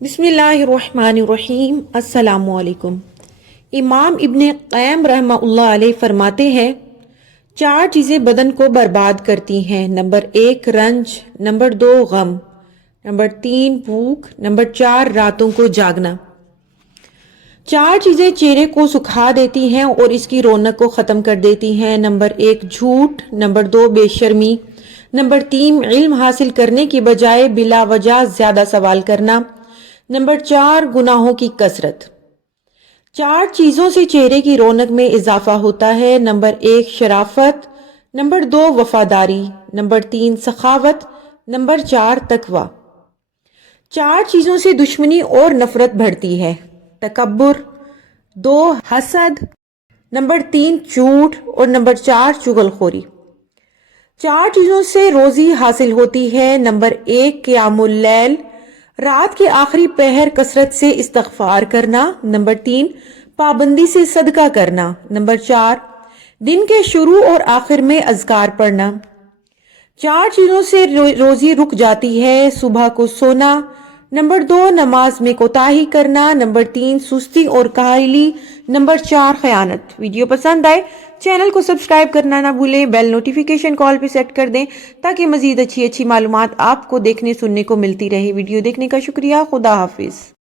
بسم اللہ الرحمن الرحیم۔ السلام علیکم۔ امام ابن قیم رحمہ اللہ علیہ فرماتے ہیں 4 چیزیں بدن کو برباد کرتی ہیں۔ نمبر 1 رنج، نمبر 2 غم، نمبر 3 بھوک، نمبر 4 راتوں کو جاگنا۔ 4 چیزیں چہرے کو سکھا دیتی ہیں اور اس کی رونق کو ختم کر دیتی ہیں۔ نمبر 1 جھوٹ، نمبر 2 بے شرمی، نمبر 3 علم حاصل کرنے کی بجائے بلا وجہ زیادہ سوال کرنا، نمبر 4 گناہوں کی کثرت۔ 4 چیزوں سے چہرے کی رونق میں اضافہ ہوتا ہے۔ نمبر 1 شرافت، نمبر 2 وفاداری، نمبر 3 سخاوت، نمبر 4 تقوی۔ 4 چیزوں سے دشمنی اور نفرت بڑھتی ہے۔ تکبر، 2 حسد، نمبر 3 جھوٹ اور نمبر 4 چغل خوری۔ 4 چیزوں سے روزی حاصل ہوتی ہے۔ نمبر 1 قیام اللیل، رات کے آخری پہر کثرت سے استغفار کرنا، نمبر 3 پابندی سے صدقہ کرنا، نمبر 4 دن کے شروع اور آخر میں اذکار پڑھنا۔ 4 چیزوں سے روزی رک جاتی ہے۔ صبح کو سونا، نمبر 2 نماز میں کوتاہی کرنا، نمبر 3 سستی اور کاہلی، نمبر 4 خیانت۔ ویڈیو پسند آئے چینل کو سبسکرائب کرنا نہ بھولیں، بیل نوٹیفیکیشن کال پہ سیٹ کر دیں تاکہ مزید اچھی معلومات آپ کو دیکھنے سننے کو ملتی رہے۔ ویڈیو دیکھنے کا شکریہ۔ خدا حافظ۔